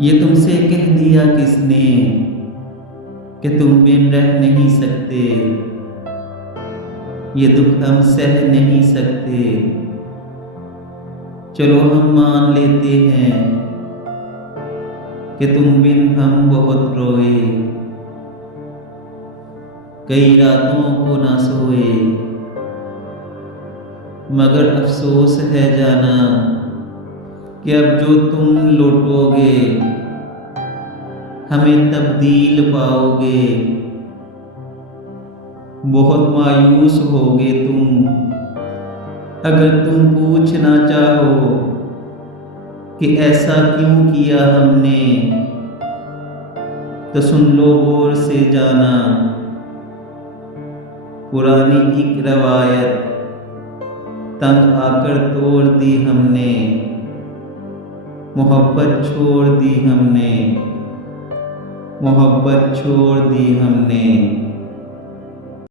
ये तुमसे कह दिया किसने कि तुम बिन रह नहीं सकते, ये दुख हम सह नहीं सकते। चलो हम मान लेते हैं कि तुम बिन हम बहुत रोए, कई रातों को ना सोए। मगर अफसोस है जाना कि अब जो तुम लौटोगे हमें तब्दील पाओगे। बहुत मायूस होगे तुम अगर तुम पूछना चाहो कि ऐसा क्यों किया हमने, तो सुन लो गौर से जाना पुरानी एक रवायत तंग आकर तोड़ दी हमने, मोहब्बत छोड़ दी हमने, मोहब्बत छोड़ दी हमने।